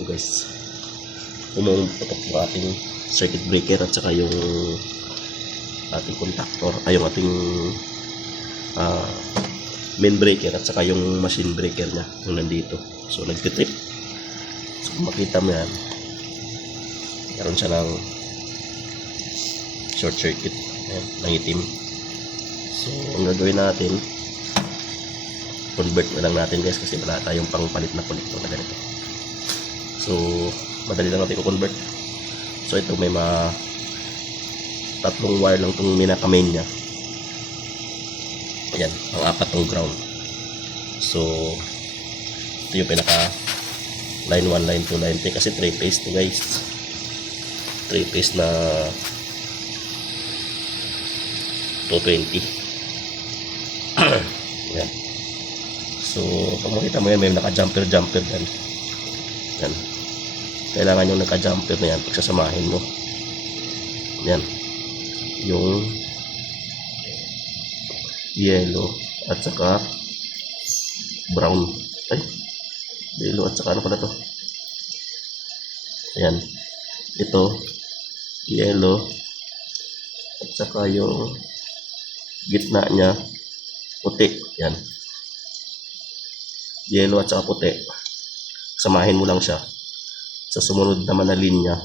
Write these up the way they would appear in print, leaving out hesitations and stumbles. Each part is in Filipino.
ko guys. Pumuputok yung ating circuit breaker at saka yung ating contactor ay yung ating main breaker at saka yung machine breaker niya yung nandito. So nagtitrip. So kung makita mo yan, karoon siya ng short circuit. Ayan, nangitim. So ang gagawin natin, convert na lang natin guys kasi wala tayong pangpalit na connector na ganito. So madali lang natin i-convert. So ito may tatlong wire lang itong minaka-main niya. Ayan, ang apat ng ground. So ito yung pinaka line 1, line 2, line 3 kasi 3 phase to guys. 3 phase na 220. Ayan. So kung makita mo yan, may naka-jumper yan. Yan. Kailangan yung naka-jumper na yan pagsasamahin mo. Yan. Yung yellow at saka brown. Ay, yellow at saka ano pala to? Ayan. Ito, yellow at saka yung gitna niya puti. Yan. Yellow at saka puti. Samahin mo lang siya. Sa sumunod naman na linya,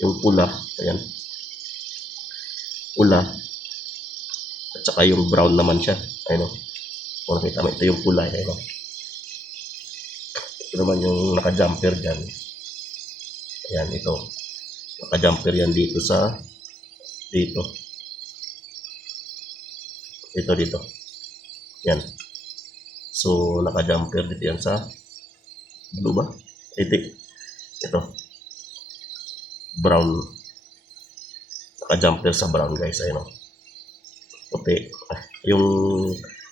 yung pula, ayan, pula, at saka yung brown naman siya, ayun, kung nakita mo, ito yung pula, ayun, ito naman yung naka-jumper dyan, ayan, ito, naka-jumper yan dito dito, yan, so naka-jumper dito yan sa blue ba? Ito brown, naka-jumper sa brown guys, ayun, puti, yung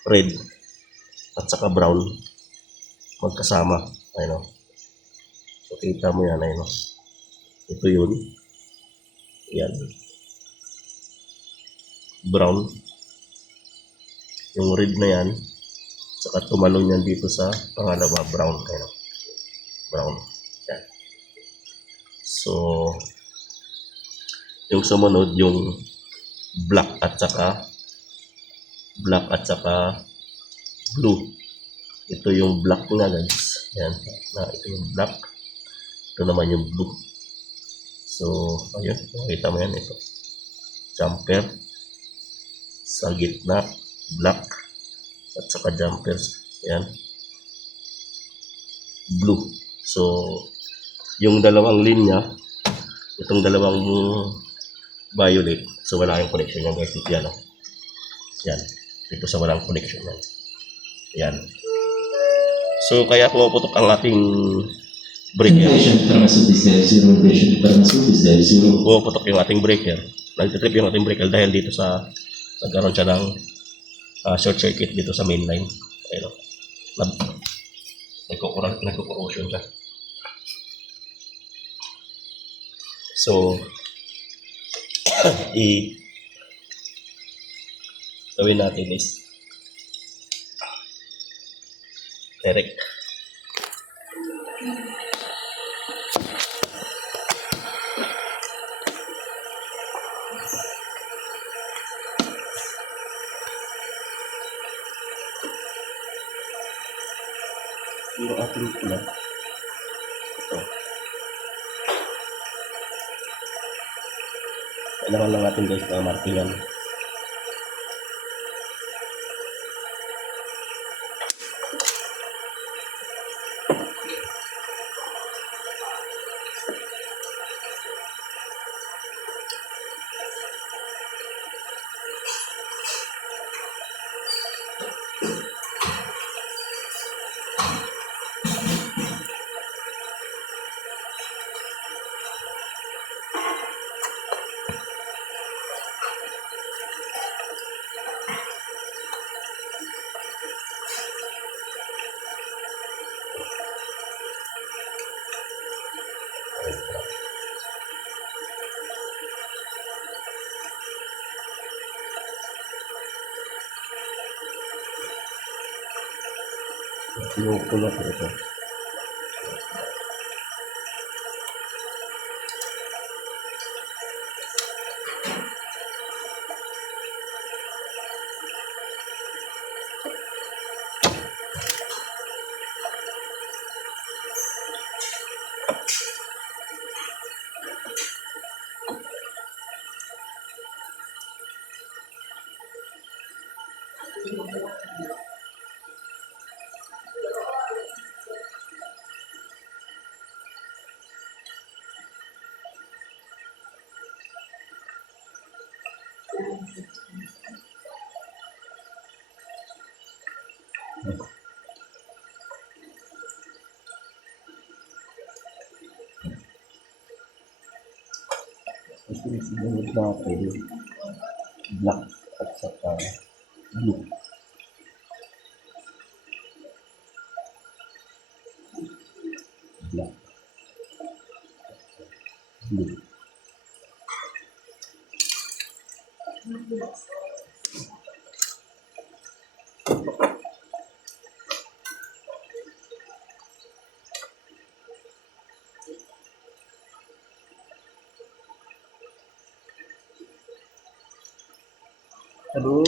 red at saka brown magkasama, ayun, so kita mo yan, ayun, ito yun, yan, brown, yung red na yan, saka tumalon yan dito sa pangalawa, brown, ayun, brown. Yan. So yung sumunod yung black at saka blue. Ito yung black nga guys. Yan. Ito yung black. Ito naman yung blue. So ayun, makita mo yan, ito. Jumper sa gitna, black at saka jumper. Yan. Blue. So yung dalawang linya, itong dalawang violet, so wala yung connection yan guys, dito yan, yan, dito sa walang connection yan, yan. So kaya pumaputok ang ating breaker, pumaputok yung ating breaker, nagtitrip yung ating breaker dahil dito sa nagkaroon siya ng short circuit dito sa main line, ayun, nagko-corrosion siya. So gawin natin is direct. Yung ating pula, ito, kailangan lang natin guys na markingan. Yung pula po ito. Sunod natin, black at saka blue. Black, blue. Aduh.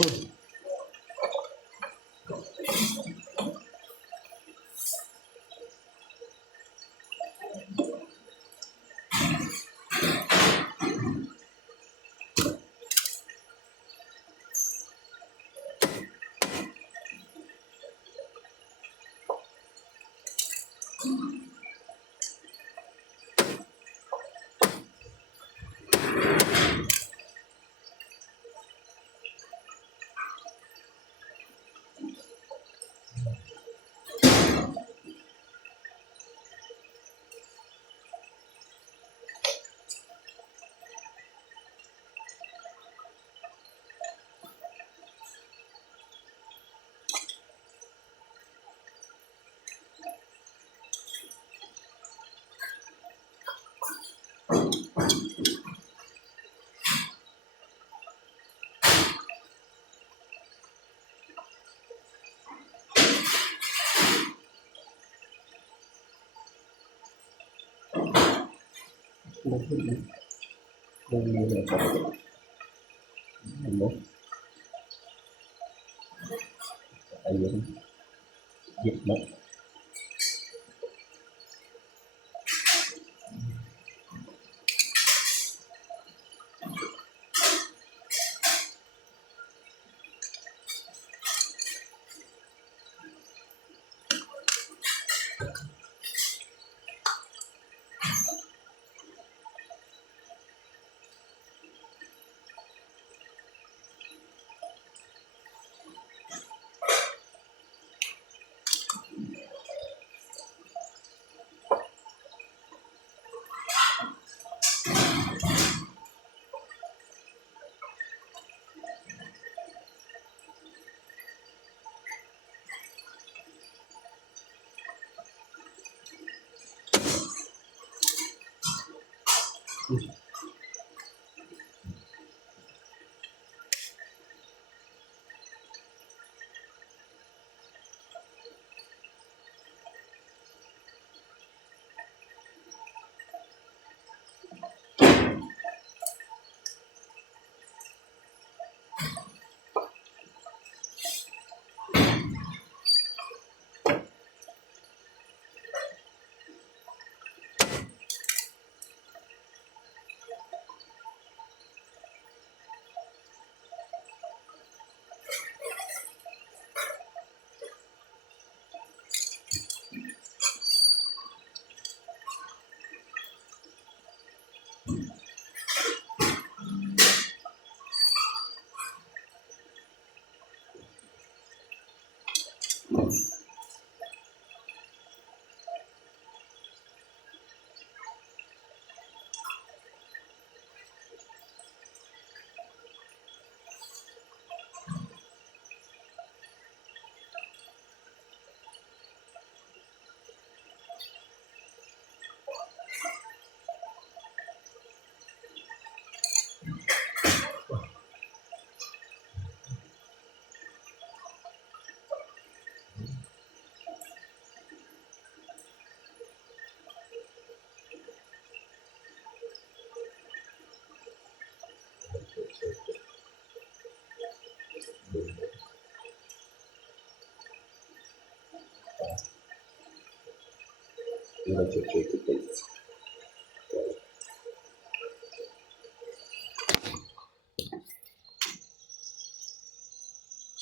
Ayun, gitna.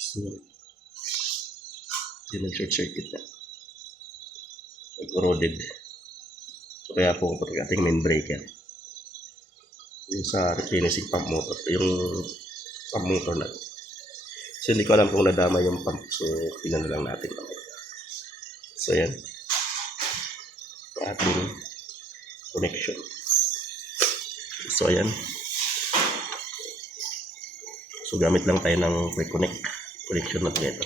So, Hindi nag-short circuit na. Nag-corroded. So kaya po kapag ating main breaker. Yung sa replenishing pump motor. Yung pump motor na. So hindi ko alam kung nadama yung pump. So tingnan na lang natin. So yan. Ating connection. So ayan. So gamit lang tayo ng quick connection na ito.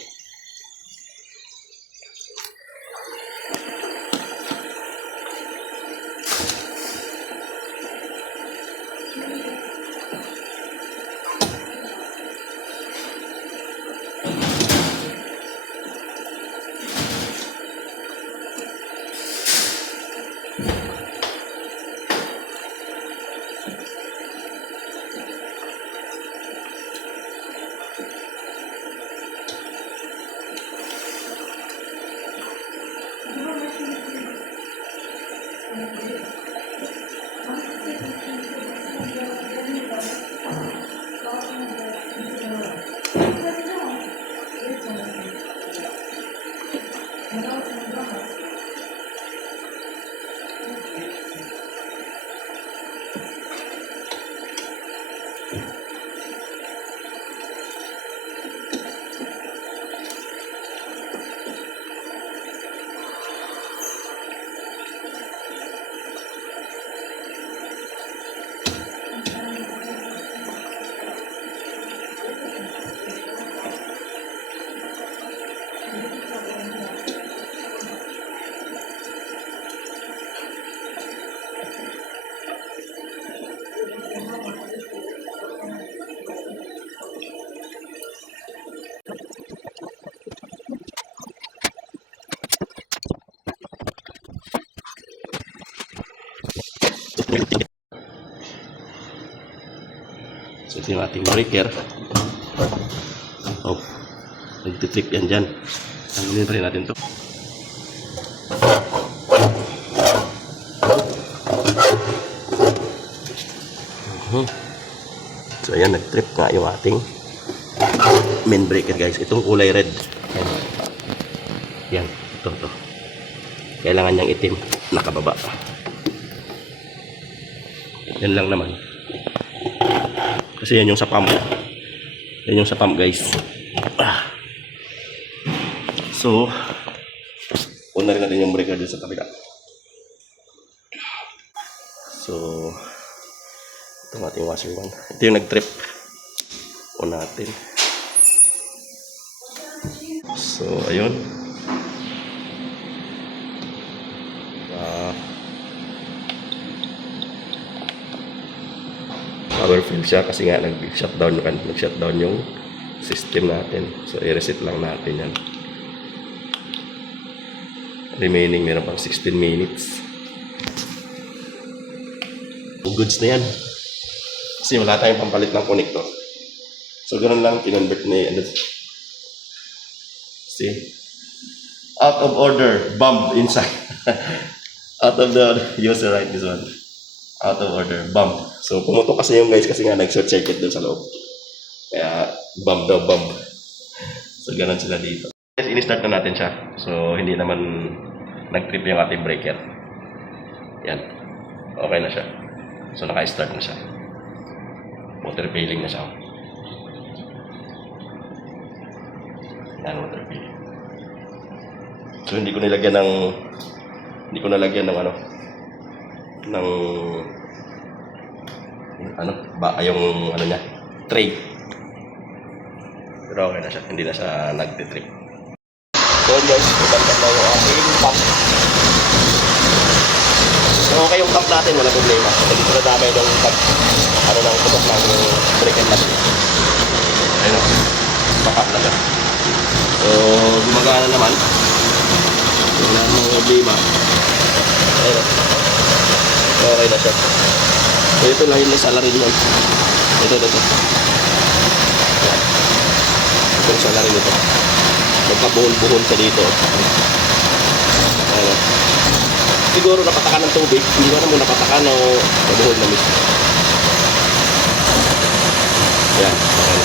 So ito yung ating breaker. Oh, nagtitrip yan dyan. Tanggalin rin natin to. So ayan, nagtrip nga yung ating main breaker guys. Itong kulay red. Yan, ito. Kailangan niyang itim, nakababa. Yan lang naman. Kasi yan yung sa pump. Yan yung sa pump guys. So, una rin natin yung breaker dun sa kabila. So, ito ating washer one. Ito yung nag-trip. O natin. So, ayun. Power fail siya kasi nga nag-shutdown yung system natin. So, i-reset lang natin yan. Remaining meron pang 16 minutes. Goods na yan. Kasi wala tayong pampalit ng connector. So, ganoon lang kinonvert na yan. See? Out of order. Bump inside. Out of the user, right? This one. Out of order. Bump. So, pumutok kasi yung guys kasi nga nag-short circuit dun sa loob. Kaya, bump daw, bump. So, ganoon sila dito. Yes, in-start na natin siya. So, hindi naman nag-trip yung ating breaker. Yan. Okay na siya. So, naka-start na siya. Water failing na siya. Yan, water failing. So, hindi ko nalagyan ng yung niya, tray. Pero okay na siya, hindi na siya nagtitrip. So guys, ibanda na yung ating pump. So okay yung pump natin, wala problema. Kasi dito na damay yung pump. Nang putok lang yung breaker natin. Ayun o, backup na siya. So gumagana naman. Wala namang problema. Ayun o. Okay na siya. So ito lang yung salarin nun. Ito. Ito yung salarin nito. Magkabuhol-buhol siya dito. Ayan. Siguro napatakan ng tubig. Hindi ko naman napatakan o mabuhol na mismo. Ayan. Okay na.